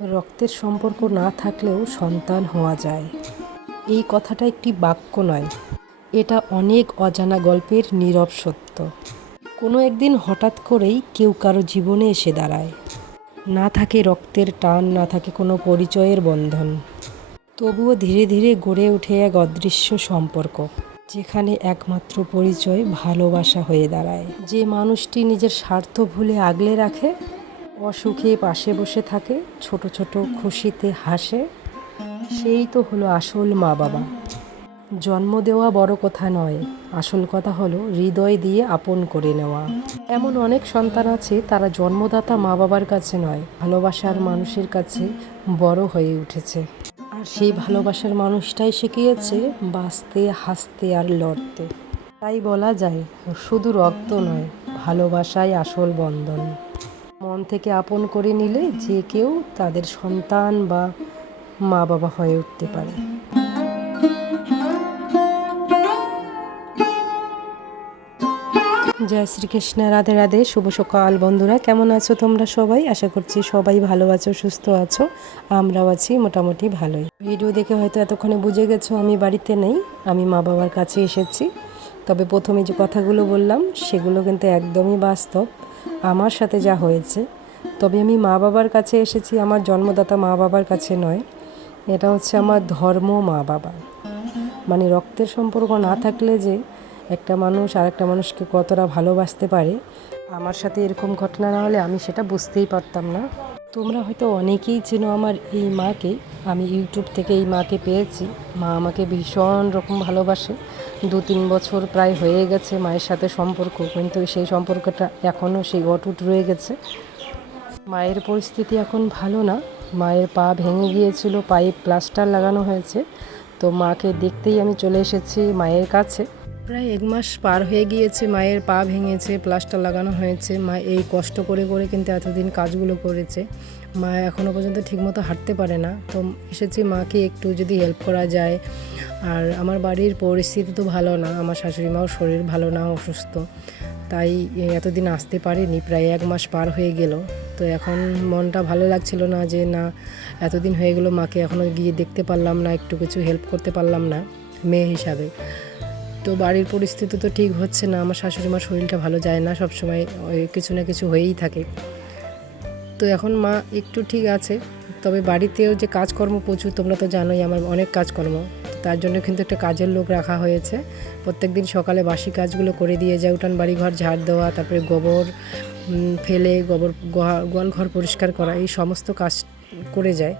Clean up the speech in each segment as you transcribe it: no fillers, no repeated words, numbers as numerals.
রক্তের সম্পর্ক না থাকলেও সন্তান হওয়া যায়, এই কথাটা একটি বাক্য নয়, এটা অনেক অজানা গল্পের নীরব সত্য। কোনো একদিন হঠাৎ করেই কেউ কারো জীবনে এসে দাঁড়ায়। না থাকে রক্তের টান, না থাকে কোনো পরিচয়ের বন্ধন, তবুও ধীরে ধীরে গড়ে ওঠে এক অদৃশ্য সম্পর্ক, যেখানে একমাত্র পরিচয় ভালোবাসা হয়ে দাঁড়ায়। যে মানুষটি নিজের স্বার্থ ভুলে আগলে রাখে, অসুখে পাশে বসে থাকে, ছোট ছোট খুশিতে হাসে, সেই তো হলো আসল মা বাবা। জন্ম দেওয়া বড় কথা নয়, আসল কথা হলো হৃদয় দিয়ে আপন করে নেওয়া। এমন অনেক সন্তান আছে, তারা জন্মদাতা মা বাবার কাছে নয়, ভালোবাসার মানুষের কাছে বড় হয়ে উঠেছে। আর সেই ভালোবাসার মানুষটাই শিখিয়েছে বাঁচতে, হাসতে আর লড়তে। তাই বলা যায়, শুধু রক্ত নয়, ভালোবাসাই আসল বন্ধন। মন থেকে আপন করে নিলে যে কেউ তাদের সন্তান বা মা বাবা হয়ে উঠতে পারে। জয় শ্রীকৃষ্ণ, রাধে রাধে, শুভ সকাল বন্ধুরা। কেমন আছো তোমরা সবাই? আশা করছি সবাই ভালো আছো, সুস্থ আছো। আমরাও আছি মোটামুটি ভালোই। ভিডিও দেখে হয়তো এতক্ষণে বুঝে গেছো আমি বাড়িতে নেই, আমি মা বাবার কাছে এসেছি। তবে প্রথমে যে কথাগুলো বললাম সেগুলো কিন্তু একদমই বাস্তব, আমার সাথে যা হয়েছে। তবে আমি মা বাবার কাছে এসেছি, আমার জন্মদাতা মা বাবার কাছে নয়। এটা হচ্ছে আমার ধর্ম মা বাবা। মানে রক্তের সম্পর্ক না থাকলে যে একটা মানুষ আর একটা মানুষকে কতটা ভালোবাসতে পারে, আমার সাথে এরকম ঘটনা না হলে আমি সেটা বুঝতেই পারতাম না। তোমরা হয়তো অনেকেই চেনো আমার এই মাকে। আমি ইউটিউব থেকে এই মাকে পেয়েছি। মা আমাকে ভীষণ রকম ভালোবাসে। 2-3 বছর প্রায় হয়ে গেছে মায়ের সাথে সম্পর্ক, কিন্তু সেই সম্পর্কটা এখনও সেই অটুট রয়ে গেছে। মায়ের পরিস্থিতি এখন ভালো না, মায়ের পা ভেঙে গিয়েছিল, পায়ে প্লাস্টার লাগানো হয়েছে। তো মাকে দেখতেই আমি চলে এসেছি মায়ের কাছে। প্রায় 1 মাস পার হয়ে গিয়েছে, মায়ের পা ভেঙেছে, প্লাস্টার লাগানো হয়েছে। মা এই কষ্ট করে করে কিন্তু এতদিন কাজগুলো করেছে। মা এখনও পর্যন্ত ঠিকমতো হাঁটতে পারে না। তো এসেছি মাকে একটু যদি হেল্প করা যায়। আর আমার বাড়ির পরিস্থিতি তো ভালো না, আমার শাশুড়ি মাও শরীর ভালো না, অসুস্থ। তাই এতদিন আসতে পারিনি, প্রায় 1 মাস পার হয়ে গেল। তো এখন মনটা ভালো লাগছিল না, যে না এতদিন হয়ে গেল মাকে এখনও গিয়ে দেখতে পারলাম না, একটু কিছু হেল্প করতে পারলাম না মেয়ে হিসাবে। তো বাড়ির পরিস্থিতি তো ঠিক হচ্ছে না, আমার শাশুড়ি মার শরীরটা ভালো যায় না, সবসময় ওই কিছু না কিছু হয়েই থাকে। তো এখন মা একটু ঠিক আছে, তবে বাড়িতেও যে কাজকর্ম প্রচুর, তোমরা তো জানোই আমার অনেক কাজকর্ম। তার জন্য কিন্তু একটা কাজের লোক রাখা হয়েছে। প্রত্যেক দিন সকালে বাসি কাজগুলো করে দিয়ে যায়, উঠান বাড়িঘর ঝাড় দেওয়া, তারপরে গোবর ফেলে গোয়াল ঘর পরিষ্কার করা, এই সমস্ত কাজ করে যায়।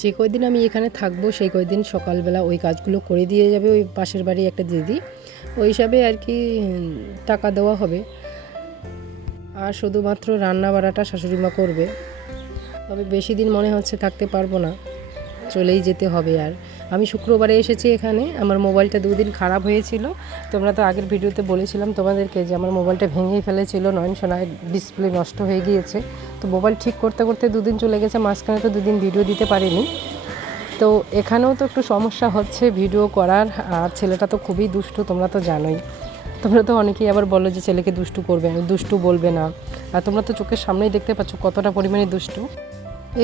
যে কয়দিন আমি এখানে থাকবো সেই কয়দিন সকালবেলা ওই কাজগুলো করে দিয়ে যাবে ওই পাশের বাড়ি একটা দিদি, ওই হিসাবে আর কি টাকা দেওয়া হবে। আর শুধুমাত্র রান্না বাড়াটা শাশুড়ি মা করবে। তবে বেশি দিন মনে হচ্ছে থাকতে পারবো না, চলেই যেতে হবে। আর আমি শুক্রবারে এসেছি এখানে, আমার মোবাইলটা 2 দিন খারাপ হয়েছিল। তোমরা তো আগের ভিডিওতে বলেছিলাম তোমাদেরকে যে আমার মোবাইলটা ভেঙেই ফেলেছিল, নয়নসোনায় ডিসপ্লে নষ্ট হয়ে গিয়েছে। তো মোবাইল ঠিক করতে করতে 2 দিন চলে গেছে, মাঝখানে তো 2 দিন ভিডিও দিতে পারিনি। তো এখানেও তো একটু সমস্যা হচ্ছে ভিডিও করার। আর ছেলেটা তো খুবই দুষ্টু, তোমরা তো জানোই। তোমরা তো অনেকেই আবার বলো যে ছেলেকে দুষ্টু বলবে না। আর তোমরা তো চোখের সামনেই দেখতে পাচ্ছ কতটা পরিমাণে দুষ্টু।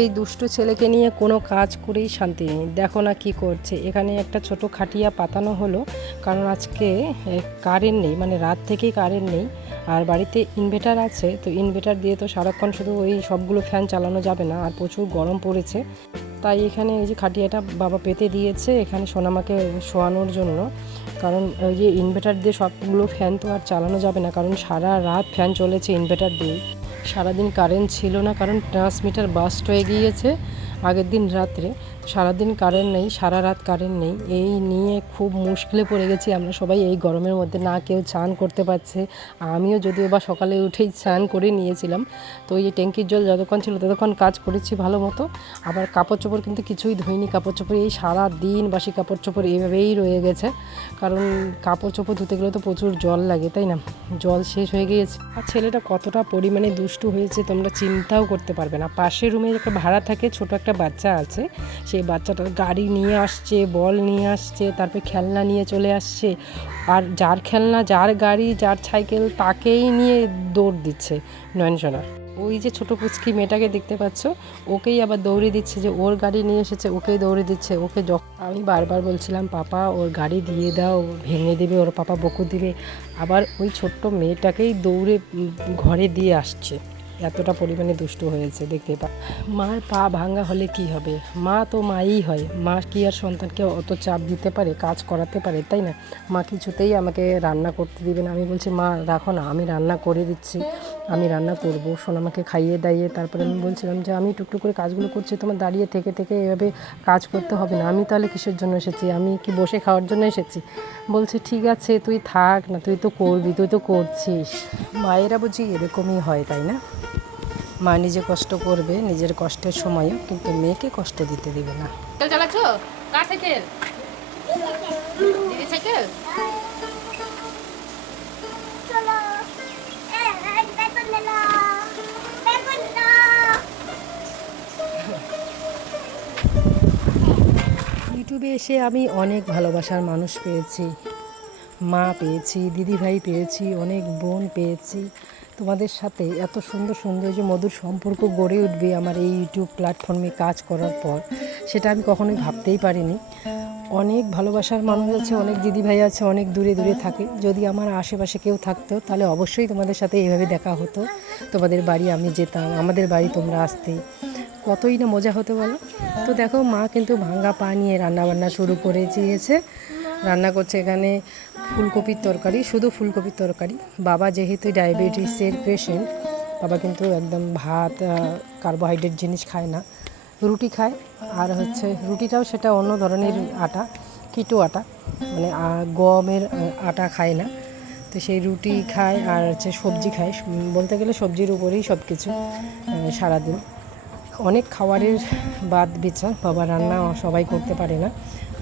এই দুষ্টু ছেলেকে নিয়ে কোনো কাজ করেই শান্তি নেই। দেখো না কি করছে, এখানে একটা ছোট খাটিয়া পাতানো হলো, কারণ আজকে কারেন্ট নেই, মানে রাত থেকেই কারেন্ট নেই। আর বাড়িতে ইনভার্টার আছে, তো ইনভার্টার দিয়ে তো সারাক্ষণ শুধু ওই সবগুলো ফ্যান চালানো যাবে না, আর প্রচুর গরম পড়েছে। তাই এখানে এই যে খাটিয়াটা বাবা পেতে দিয়েছে এখানে সোনামাকে শোয়ানোর জন্য। কারণ ওই যে ইনভার্টার দিয়ে সবগুলো ফ্যান তো আর চালানো যাবে না, কারণ সারা রাত ফ্যান চলেছে ইনভার্টার দিয়ে। সারাদিন কারেন্ট ছিল না, কারণ ট্রান্সমিটার বাস্ট হয়ে গিয়েছে আগের দিন রাত্রে। সারাদিন কারেন্ট নেই, সারা রাত কারেন্ট নেই, এই নিয়ে খুব মুশকিলে পড়ে গেছি আমরা সবাই এই গরমের মধ্যে। না কেউ স্নান করতে পারছে, আমিও যদিও বা সকালে উঠেই স্নান করে নিয়েছিলাম। তো এই ট্যাঙ্কির জল যতক্ষণ ছিল ততক্ষণ কাজ করেছি ভালো মতো। আবার কাপড় চোপড় কিন্তু কিছুই ধুইনি, কাপড় চোপড় এই সারা দিন বাসি কাপড় চোপড় এইভাবেই রয়ে গেছে। কারণ কাপড় চোপড় ধুতে গেলে তো প্রচুর জল লাগে, তাই না? জল শেষ হয়ে গিয়েছে। আর ছেলেটা কতটা পরিমাণে দুষ্টু হয়েছে তোমরা চিন্তাও করতে পারবে না। পাশের রুমে একটা ভাড়া থাকে, ছোট একটা বাচ্চা আছে, সেই বাচ্চাটার গাড়ি নিয়ে আসছে, বল নিয়ে আসছে, তারপরে খেলনা নিয়ে চলে আসছে। আর যার খেলনা, যার গাড়ি, যার সাইকেল, তাকেই নিয়ে দৌড় দিচ্ছে নয়নসোনা। ওই যে ছোট পুচকি মেয়েটাকে দেখতে পাচ্ছ, ওকেই আবার দৌড়ে দিচ্ছে, যে ওর গাড়ি নিয়ে এসেছে ওকেই দৌড়ে দিচ্ছে। ওকে আমি বারবার বলছিলাম পাপা ওর গাড়ি দিয়ে দাও, ভেঙে দেবে, ওর পাপা বকু দিবে, আবার ওই ছোট্ট মেয়েটাকেই দৌড়ে ঘরে দিয়ে আসছে। এতটা পরিমাণে দুষ্টু হয়েছে দেখতে মার পা ভাঙা হলে কি হবে, মা তো মাই হয়, মা কি আর সন্তানকে অত চাপ দিতে পারে, কাজ করাতে পারে, তাই না? মা কিছুতেই আমাকে রান্না করতে দিবে না। আমি বলছি মা রাখো না, আমি রান্না করে দিচ্ছি, আমি রান্না করবো, সোনামাকে খাইয়ে দাইয়ে তারপরে আমি বলছিলাম যে আমি টুকটুক করে কাজগুলো করছি, তোমার দাঁড়িয়ে থেকে থেকে এভাবে কাজ করতে হবে না। আমি তাহলে কিসের জন্য এসেছি, আমি কি বসে খাওয়ার জন্য এসেছি? বলছে ঠিক আছে তুই থাক না, তুই তো করবি, তুই তো করছিস। মায়েরা বুঝি এরকমই হয়, তাই না? মা নিজে কষ্ট করবে নিজের কষ্টের সময়ও, কিন্তু মেয়েকে কষ্ট দিতে দেবে না। সাইকেল চালাচ্ছ? কার সাইকেল? দিদি সাইকেল? ইউটিউবে এসে আমি অনেক ভালোবাসার মানুষ পেয়েছি, মা পেয়েছি, দিদিভাই পেয়েছি, অনেক বোন পেয়েছি। তোমাদের সাথে এত সুন্দর সুন্দর যে মধুর সম্পর্ক গড়ে উঠবে আমার এই ইউটিউব প্ল্যাটফর্মে কাজ করার পর, সেটা আমি কখনোই ভাবতেই পারিনি। অনেক ভালোবাসার মানুষ আছে, অনেক দিদিভাই আছে, অনেক দূরে দূরে থাকে। যদি আমার আশেপাশে কেউ থাকতো তাহলে অবশ্যই তোমাদের সাথে এইভাবে দেখা হতো, তোমাদের বাড়ি আমি যেতাম, আমাদের বাড়ি তোমরা আসতে, কতই না মজা হতো বলো। তো দেখো মা কিন্তু ভাঙা পা নিয়ে রান্নাবান্না শুরু করে দিয়েছে, রান্না করছে এখানে ফুলকপির তরকারি, শুধু ফুলকপির তরকারি। বাবা যেহেতু ডায়াবেটিসের পেশেন্ট, বাবা কিন্তু একদম ভাত কার্বোহাইড্রেট জিনিস খায় না, রুটি খায়। আর হচ্ছে রুটিটাও সেটা অন্য ধরনের আটা, কিটো আটা, মানে গমের আটা খায় না। তো সেই রুটি খায় আর হচ্ছে সবজি খায়, বলতে গেলে সবজির উপরেই সব কিছু সারাদিন। অনেক খাবারের বাদ বিচার, বাবা রান্না সবাই করতে পারে না,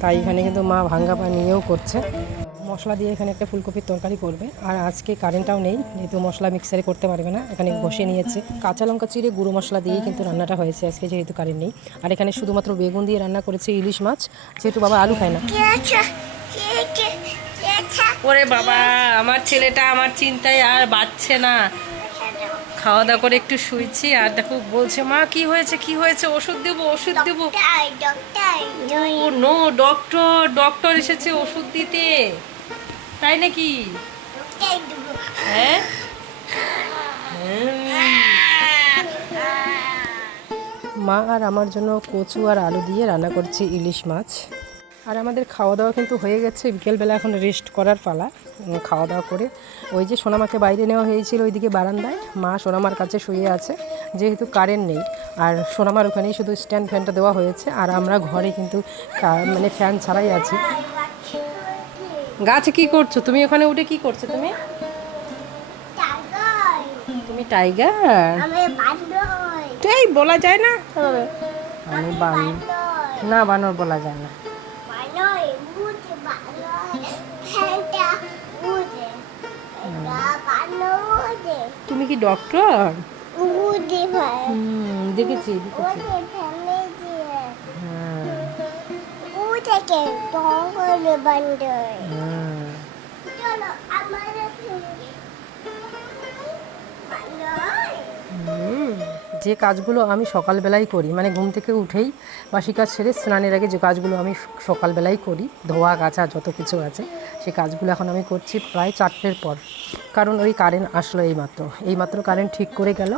তাই এখানে কিন্তু মা ভাঙ্গা পা নিয়েও করছে। মশলা দিয়ে এখানে একটা ফুলকপির তরকারি করবে। আর আজকে কারেন্টটাও নেই, যেহেতু মশলা মিক্সারে করতে পারবে না, এখানে ঘষে নিয়েছে। কাঁচা লঙ্কা চিড়ে গুঁড়ো মশলা দিয়েই কিন্তু রান্নাটা হয়েছে আজকে, যেহেতু কারেন্ট নেই। আর এখানে শুধুমাত্র বেগুন দিয়ে রান্না করেছে ইলিশ মাছ, যেহেতু বাবা আলু খায় না। ওরে বাবা, আমার ছেলেটা আমার চিন্তায় আর বাঁচছে না। খাওয়া দাওয়া করে একটু শুয়েছি, আর দেখো বলছে মা কি হয়েছে কি হয়েছে, ওষুধ দেবো ওষুধ দেবো। ও নো, ডক্টর ডক্টর এসেছে ওষুধ দিতে, তাই নাকি? হ্যাঁ, মা আর আমার জন্য কচু আর আলু দিয়ে রান্না করছি ইলিশ মাছ। আর আমাদের খাওয়া দাওয়া কিন্তু হয়ে গেছে, বিকেলবেলা এখন রেস্ট করার পালা। খাওয়া দাওয়া করে ওই যে সোনামাকে বাইরে নেওয়া হয়েছিল ওইদিকে বারান্দায়, মা সোনামার কাছে শুয়ে আছে, যেহেতু কারেন্ট নেই। আর সোনামার ওখানেই শুধু স্ট্যান্ড ফ্যানটা দেওয়া হয়েছে, আর আমরা ঘরে কিন্তু মানে ফ্যান ছাড়াই আছি। গাছে কি করছো তুমি, ওখানে উঠে কি করছো তুমি? তুমি টাইগার? এই বলা যায় না, আমি না বানর বলা যায় না। তুমি কি ডক্টর? দেখেছি যে কাজগুলো আমি সকালবেলাই করি, মানে ঘুম থেকে উঠেই বাসি কাজ সেরে স্নানের আগে যে কাজগুলো আমি সকালবেলাই করি, ধোয়া কাচা যত কিছু আছে, সেই কাজগুলো এখন আমি করছি প্রায় 4টের পর। কারণ ওই কারেন্ট আসলো এইমাত্র কারেন্ট ঠিক করে গেল।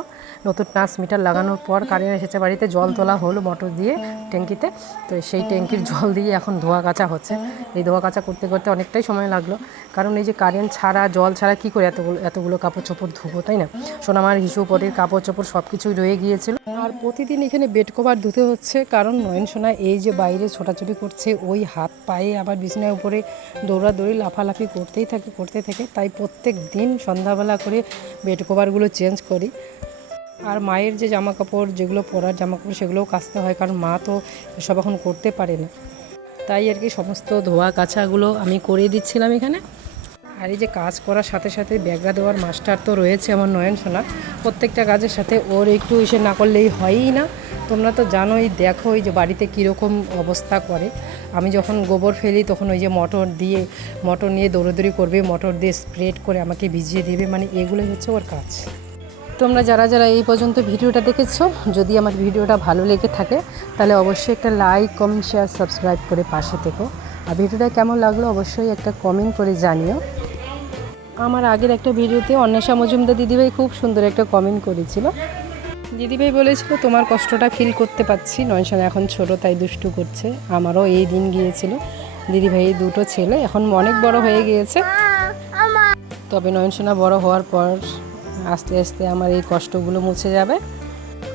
নতুন ট্রান্সমিটার লাগানোর পর কারেন্ট এসেছে বাড়িতে, জল তোলা হলো মোটর দিয়ে ট্যাঙ্কিতে। তো সেই ট্যাঙ্কির জল দিয়ে এখন ধোয়া কাচা হচ্ছে। এই ধোয়া কাচা করতে করতে অনেকটাই সময় লাগলো, কারণ এই যে কারেন্ট ছাড়া জল ছাড়া কী করে এতগুলো কাপড় চোপড় ধুবো, তাই না? সোনামার হিসুপরের কাপড় চোপড় সব কিছুই রয়ে গিয়েছিল। আর প্রতিদিন এখানে বেড কভার ধুতে হচ্ছে, কারণ নয়ন সোনা এই যে বাইরে ছোটাছুটি করছে, ওই হাত পায়ে আবার বিছানার উপরে দৌড়াদৌড়ি লাফালাফি করতে থাকে, তাই প্রত্যেক দিন সন্ধ্যাবেলা করে বেড কভারগুলো চেঞ্জ করি। আর মায়ের যে জামা কাপড়, যেগুলো পরার জামা কাপড়, সেগুলোও কাচতে হয়, কারণ মা তো সব এখন করতে পারে না। তাই আর কি সমস্ত ধোয়া কাচাগুলো আমি করে দিচ্ছিলাম এখানে। আর এই যে কাজ করার সাথে সাথে ব্যাগরা দেওয়ার মাস্টার তো রয়েছে আমার নয়ন সোনা, প্রত্যেকটা কাজের সাথে ওর একটু এসে না করলেই হয়ই না। তোমরা তো জানোই, দেখো এই যে বাড়িতে কীরকম অবস্থা করে। আমি যখন গোবর ফেলি তখন ওই যে মোটর নিয়ে দৌড়াদৌড়ি করবে, মোটর দিয়ে স্প্রেড করে আমাকে ভিজিয়ে দেবে, মানে এগুলোই হচ্ছে ওর কাজ। তোমরা যারা যারা এই পর্যন্ত ভিডিওটা দেখেছো, যদি আমার ভিডিওটা ভালো লেগে থাকে তাহলে অবশ্যই একটা লাইক, কমেন্ট, শেয়ার, সাবস্ক্রাইব করে পাশে থেকো। আর ভিডিওটা কেমন লাগলো অবশ্যই একটা কমেন্ট করে জানিও। আমার আগের একটা ভিডিওতে অন্বেষা মজুমদার দিদিভাই খুব সুন্দর একটা কমেন্ট করেছিল। দিদিভাই বলেছিল তোমার কষ্টটা ফিল করতে পারছি, নয়নসোনা এখন ছোট তাই দুষ্টু করছে। আমারও এই দিন গিয়েছিল। দিদিভাই দুটো ছেলে এখন অনেক বড় হয়ে গিয়েছে, তবে নয়নসোনা বড় হওয়ার পর আস্তে আস্তে আমার এই কষ্টগুলো মুছে যাবে।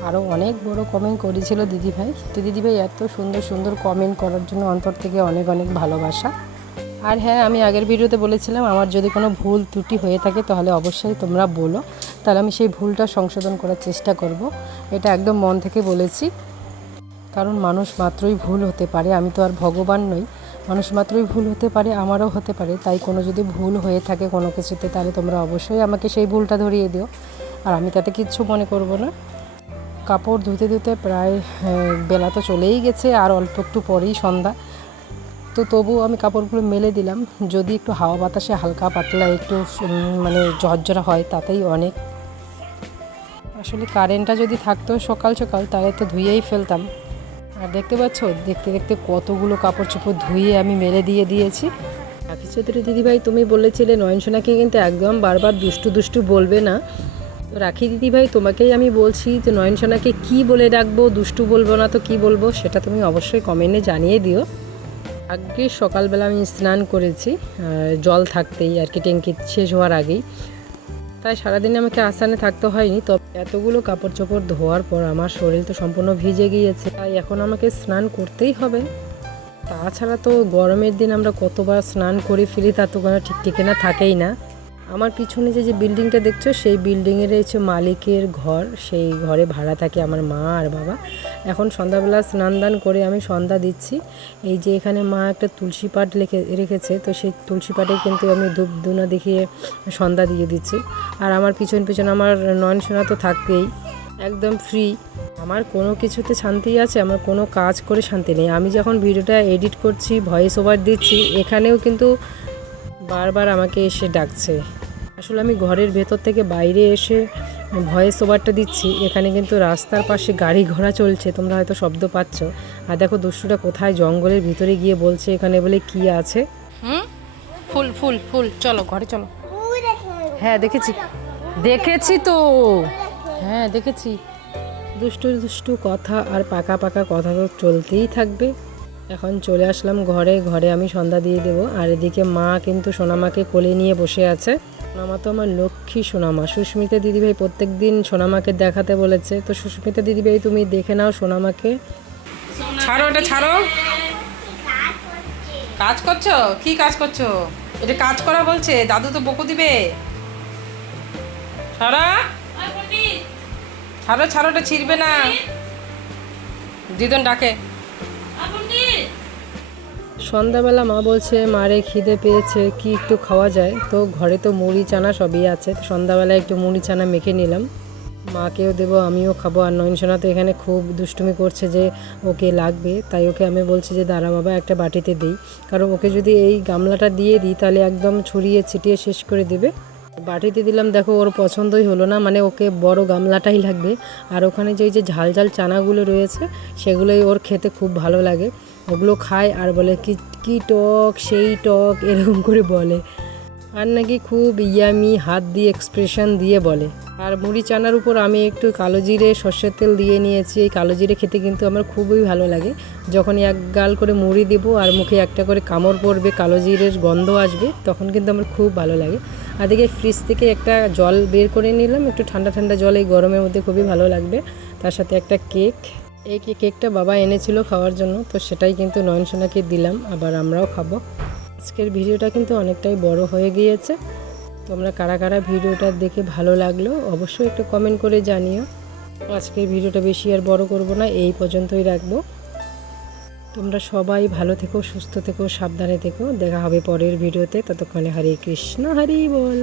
আরও অনেক বড় কমেন্ট করেছিল দিদিভাই। তো দিদিভাই এত সুন্দর সুন্দর কমেন্ট করার জন্য অন্তর থেকে অনেক অনেক ভালোবাসা। আর হ্যাঁ, আমি আগের ভিডিওতে বলেছিলাম আমার যদি কোনো ভুল ত্রুটি হয়ে থাকে তাহলে অবশ্যই তোমরা বলো, তাহলে আমি সেই ভুলটা সংশোধন করার চেষ্টা করব। এটা একদম মন থেকে বলেছি, কারণ মানুষ মাত্রই ভুল হতে পারে, আমি তো আর ভগবান নই। মানুষ মাত্রই ভুল হতে পারে, আমারও হতে পারে। তাই কোনো যদি ভুল হয়ে থাকে কোনো কিছুতে তাহলে তোমরা অবশ্যই আমাকে সেই ভুলটা ধরিয়ে দিও, আর আমি তাতে কিচ্ছু মনে করব না। কাপড় ধুতে ধুতে প্রায় বেলা তো চলেই গেছে, আর অল্প একটু পরেই সন্ধ্যা। তো তবুও আমি কাপড়গুলো মেলে দিলাম, যদি একটু হাওয়া বাতাসে হালকা পাতলা একটু মানে ঝরঝরা হয় তাতেই অনেক। আসলে কারেন্টটা যদি থাকতো সকাল সকাল তাহলে তো ধুয়েই ফেলতাম। আর দেখতে পাচ্ছ দেখতে দেখতে কতগুলো কাপড় চোপড় ধুয়ে আমি মেলে দিয়ে দিয়েছি। রাখি চৌধুরী দিদিভাই তুমি বলেছিলে নয়নসোনাকে কিন্তু একদম বারবার দুষ্টু দুষ্টু বলবে না। তো রাখি দিদিভাই তোমাকেই আমি বলছি যে নয়নসোনাকে কি বলে ডাকবো, দুষ্টু বলবো না তো কি বলবো সেটা তুমি অবশ্যই কমেন্টে জানিয়ে দিও। আগে সকালবেলা আমি স্নান করেছি জল থাকতেই আর কি, ট্যাঙ্কি শেষ হওয়ার আগেই, তাই সারাদিনে আমাকে আসানে থাকতে হয়নি। তবে এতগুলো কাপড় চোপড় ধোয়ার পর আমার শরীর তো সম্পূর্ণ ভিজে গিয়েছে, তাই এখন আমাকে স্নান করতেই হবে। তাছাড়া তো গরমের দিন আমরা কতবার স্নান করে ফেলি তা তো কোনো ঠিক ঠিকানা থাকেই না। আমার পিছনে যে বিল্ডিংটা দেখছো সেই বিল্ডিংয়ের হচ্ছে মালিকের ঘর, সেই ঘরে ভাড়া থাকে আমার মা আর বাবা। এখন সন্ধ্যাবেলা স্নান দান করে আমি সন্ধ্যা দিচ্ছি। এই যে এখানে মা একটা তুলসী পাট রেখেছে, তো সেই তুলসী পাটে কিন্তু আমি ধূপ ধুনা দেখিয়ে সন্ধ্যা দিয়ে দিচ্ছি। আর আমার পিছন পিছন আমার নয়নসোনা তো থাকবেই, একদম ফ্রি। আমার কোনো কিছুতে শান্তি আছে, আমার কোনো কাজ করে শান্তি নেই। আমি যখন ভিডিওটা এডিট করছি, ভয়েস ওভার দিচ্ছি, এখানেও কিন্তু বারবার আমাকে এসে ডাকছে। আসলে আমি ঘরের ভেতর থেকে বাইরে এসে ভয়েস ওভারটা দিচ্ছি, এখানে কিন্তু রাস্তার পাশে গাড়ি ঘোড়া চলছে, তোমরা হয়তো শব্দ পাচ্ছ। আর দেখো দুষ্টুটা কোথায় জঙ্গলের ভিতরে গিয়ে বলছে এখানে বলে কি আছে। ফুল ফুল ফুল, চলো ঘরে চলো। হ্যাঁ দেখেছি দেখেছি তো, হ্যাঁ দেখেছি। দুষ্টু দুষ্টু কথা আর পাকা পাকা কথা তো চলতেই থাকবে। এখন চলে আসলাম ঘরে। ঘরে আমি সন্ধ্যা দিয়ে দেবো। আর এদিকে মা কিন্তু সোনামাকে কোলে নিয়ে বসে আছে। সোনামা তো আমার লক্ষ্মী সোনামা। সুস্মিতা দিদিভাই প্রত্যেক দিন সোনামাকে দেখাতে বলেছে, তো সুস্মিতা দিদিভাই তুমি দেখে নাও সোনামাকে। ছাড়ো এটা ছাড়ো। কাজ করছো? কি কাজ করছো? এটা কাজ করা বলছে, দাদু তো বকু দিবে। ছাড়া ছাড়ো ছাড়ো, এটা ছিড়বে না। দিদন ডাকে। সন্ধ্যাবেলা মা বলছে মারে খিদে পেয়েছে, কি একটু খাওয়া যায়। তো ঘরে তো মুড়ি চানা সবই আছে, তো সন্ধ্যাবেলা একটু মুড়ি চানা মেখে নিলাম, মাকেও দেবো আমিও খাবো। আর নয়নসোনা তো এখানে খুব দুষ্টুমি করছে যে ওকে লাগবে, তাই ওকে আমি বলছি যে দাঁড়া বাবা একটা বাটিতে দিই, কারণ ওকে যদি এই গামলাটা দিয়ে দিই তাহলে একদম ছড়িয়ে ছিটিয়ে শেষ করে দেবে। বাটিতে দিলাম, দেখো ওর পছন্দই হলো না, মানে ওকে বড় গামলাটাই লাগবে। আর ওখানে যে ঝাল ঝাল চানাগুলো রয়েছে সেগুলোই ওর খেতে খুব ভালো লাগে, ওগুলো খায় আর বলে কি কি টক সেই টক এরকম করে বলে। আর নাকি খুব ইয়ামি হাত দিয়ে এক্সপ্রেশন দিয়ে বলে। আর মুড়ি চানার উপর আমি একটু কালো জিরে সর্ষের তেল দিয়ে নিয়েছি। এই কালো জিরে খেতে কিন্তু আমার খুবই ভালো লাগে। যখন এক গাল করে মুড়ি দেবো আর মুখে একটা করে কামড় পড়বে, কালো জিরের গন্ধ আসবে, তখন কিন্তু আমার খুব ভালো লাগে। আর দেখে ফ্রিজ থেকে একটা জল বের করে নিলাম, একটু ঠান্ডা ঠান্ডা জল, এই গরমের মধ্যে খুবই ভালো লাগবে। তার সাথে একটা কেক, এই কেকটা বাবা এনেছিল খাওয়ার জন্য, তো সেটাই কিন্তু নয়নসোনাকে দিলাম, আবার আমরাও খাবো। আজকের ভিডিওটা কিন্তু অনেকটাই বড় হয়ে গিয়েছে। তোমরা কারা কারা ভিডিওটা দেখে ভালো লাগলো অবশ্যই একটু কমেন্ট করে জানিও। আজকের ভিডিওটা বেশি আর বড় করব না, এই পর্যন্তই রাখবো। তোমরা সবাই ভালো থেকো, সুস্থ থেকো, সাবধানে থেকো। দেখা হবে পরের ভিডিওতে। ততক্ষণে হরে কৃষ্ণ, হরি বল।